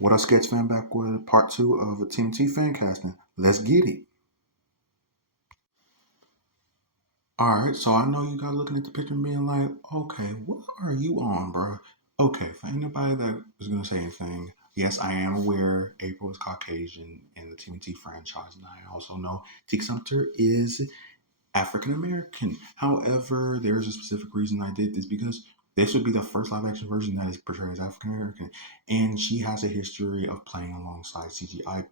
What up, Sketch fan? Back with part two of a TMNT fan casting. Let's get it. All right, so I know you got looking at the picture and being like, okay, what are you on, bro? Okay, for anybody that is going to say anything, yes, I am aware April is Caucasian in the TMNT franchise, and I also know Teak Sumter is African American. However, there is a specific reason I did this because this would be the first live action version that is portrayed as African American, and she has a history of playing alongside CGI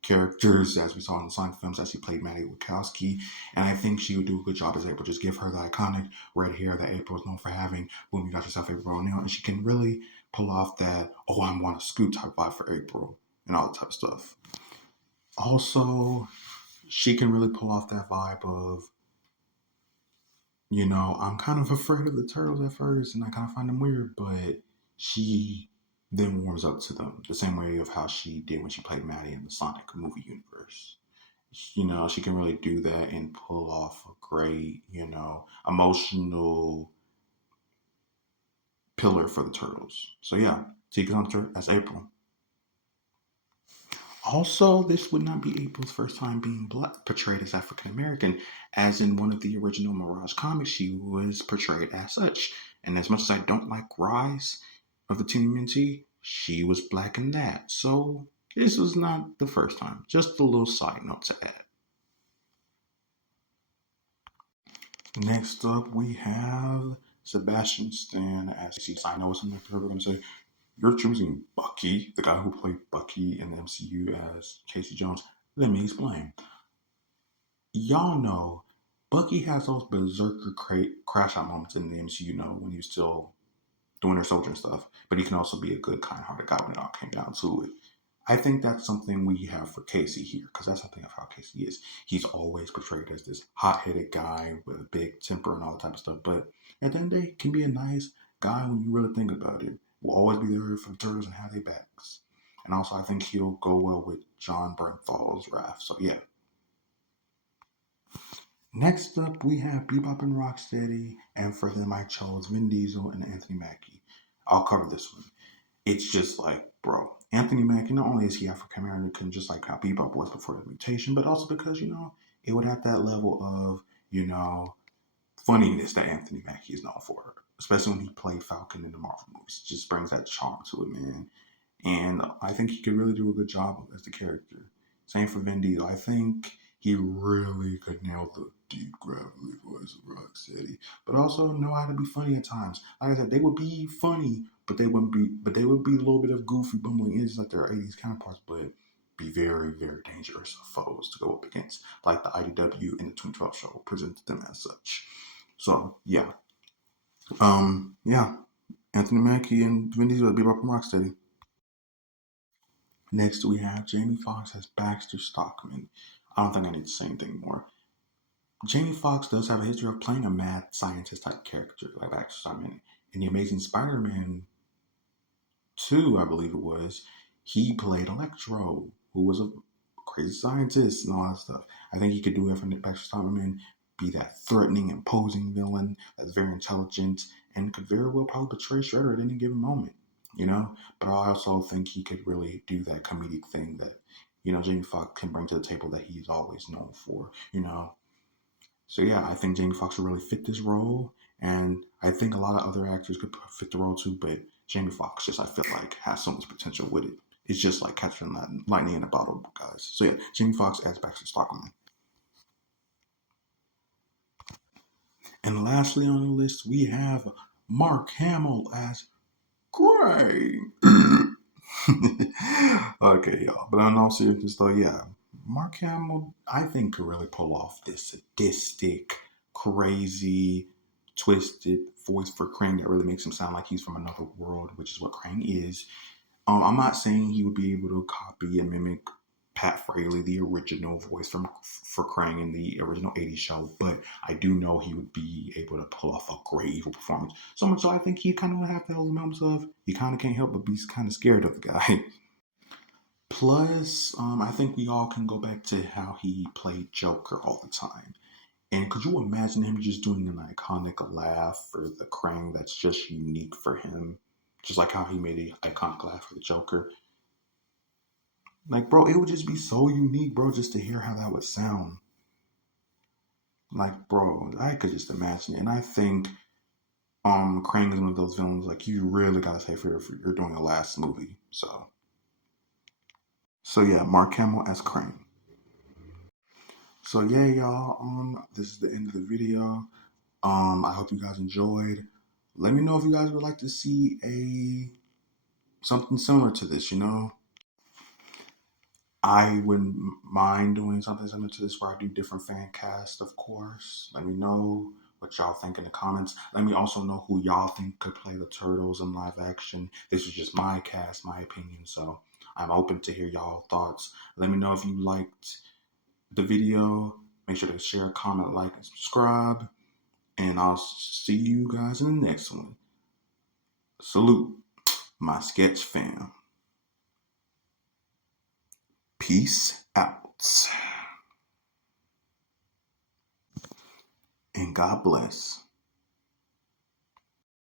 characters, as we saw in the Sonic films, as she played Maddie Wachowski. And I think she would do a good job as April. Just give her the iconic red hair that April is known for having. Boom, you got yourself April O'Neil. And she can really pull off that, oh, I want a Scoot type vibe for April and all that type of stuff. Also, she can really pull off that vibe of, I'm kind of afraid of the turtles at first and I kind of find them weird, but she then warms up to them the same way of how she did when she played Maddie in the Sonic movie universe. She can really do that and pull off a great, emotional pillar for the Turtles. So yeah, Tika Hunter as April. Also, this would not be April's first time being portrayed as African American, as in one of the original Mirage comics, she was portrayed as such. And as much as I don't like Rise of the TMNT, she was black in that. So this was not the first time. Just a little side note to add. Next up, we have Sebastian Stan as Casey. I know some people are going to say, you're choosing Bucky, the guy who played Bucky in the MCU as Casey Jones. Let me explain. Y'all know Bucky has those berserker crash out moments in the MCU, when he was still doing her soldier and stuff. But he can also be a good, kind hearted guy when it all came down to it. I think that's something we have for Casey here, because that's something of how Casey is. He's always portrayed as this hot-headed guy with a big temper and all that type of stuff, but at the end of the day, can be a nice guy when you really think about it. Will always be there for the Turtles and have their backs. And also, I think he'll go well with John Bernthal's Wrath. So yeah. Next up, we have Bebop and Rocksteady, and for them, I chose Vin Diesel and Anthony Mackie. I'll cover this one. It's just like, bro, Anthony Mackie, not only is he African American, just like how Bebop was before the mutation, but also because, it would have that level of, funniness that Anthony Mackie is known for, especially when he played Falcon in the Marvel movies. It just brings that charm to it, man. And I think he could really do a good job as the character. Same for Vin Diesel. I think he really could nail the deep gravelly voice of Rocksteady, but also know how to be funny at times. Like I said, they would be funny, but they would be a little bit of goofy, bumbling idiots like their '80s counterparts, but be very, very dangerous foes to go up against, like the IDW in the 2012 show presented them as such. So yeah, Anthony Mackie and Vin Diesel, Bebop and Rocksteady. Next, we have Jamie Foxx as Baxter Stockman. I don't think I need to say anything more. Jamie Foxx does have a history of playing a mad scientist type character like Baxter Stockman. In The Amazing Spider-Man 2, I believe it was, he played Electro, who was a crazy scientist and all that stuff. I think he could do it for Baxter Stockman, be that threatening, imposing villain that's very intelligent and could very well probably betray Shredder at any given moment, But I also think he could really do that comedic thing that, Jamie Foxx can bring to the table that he's always known for. So yeah, I think Jamie Foxx would really fit this role, and I think a lot of other actors could fit the role too. But Jamie Foxx just I feel like has so much potential with it. It's just like catching that lightning in a bottle, guys. So yeah, Jamie Foxx as Baxter Stockman. And lastly on the list, we have Mark Hamill as Gray. Okay, y'all. But in all seriousness, though, yeah, Mark Hamill, I think, could really pull off this sadistic, crazy, twisted voice for Krang that really makes him sound like he's from another world, which is what Krang is. I'm not saying he would be able to copy and mimic Pat Fraley, the original voice for Krang in the original '80s show, but I do know he would be able to pull off a great evil performance. So much so, I think he kind of would have those moments of you kind of can't help but be kind of scared of the guy. Plus, I think we all can go back to how he played Joker all the time. And could you imagine him just doing an iconic laugh for the Krang that's just unique for him? Just like how he made an iconic laugh for the Joker. Like, bro, it would just be so unique, bro, just to hear how that would sound. Like, bro, I could just imagine it. And I think Krang is one of those villains like you really gotta say if you're doing a last movie. So yeah, Mark Hamill as Krang. So yeah, y'all. This is the end of the video. I hope you guys enjoyed. Let me know if you guys would like to see a something similar to this. I wouldn't mind doing something similar to this where I do different fan casts, of course. Let me know what y'all think in the comments. Let me also know who y'all think could play the Turtles in live action. This is just my cast, my opinion, so I'm open to hear y'all thoughts. Let me know if you liked the video. Make sure to share, comment, like, and subscribe. And I'll see you guys in the next one. Salute, my sketch fam. Peace out. And God bless.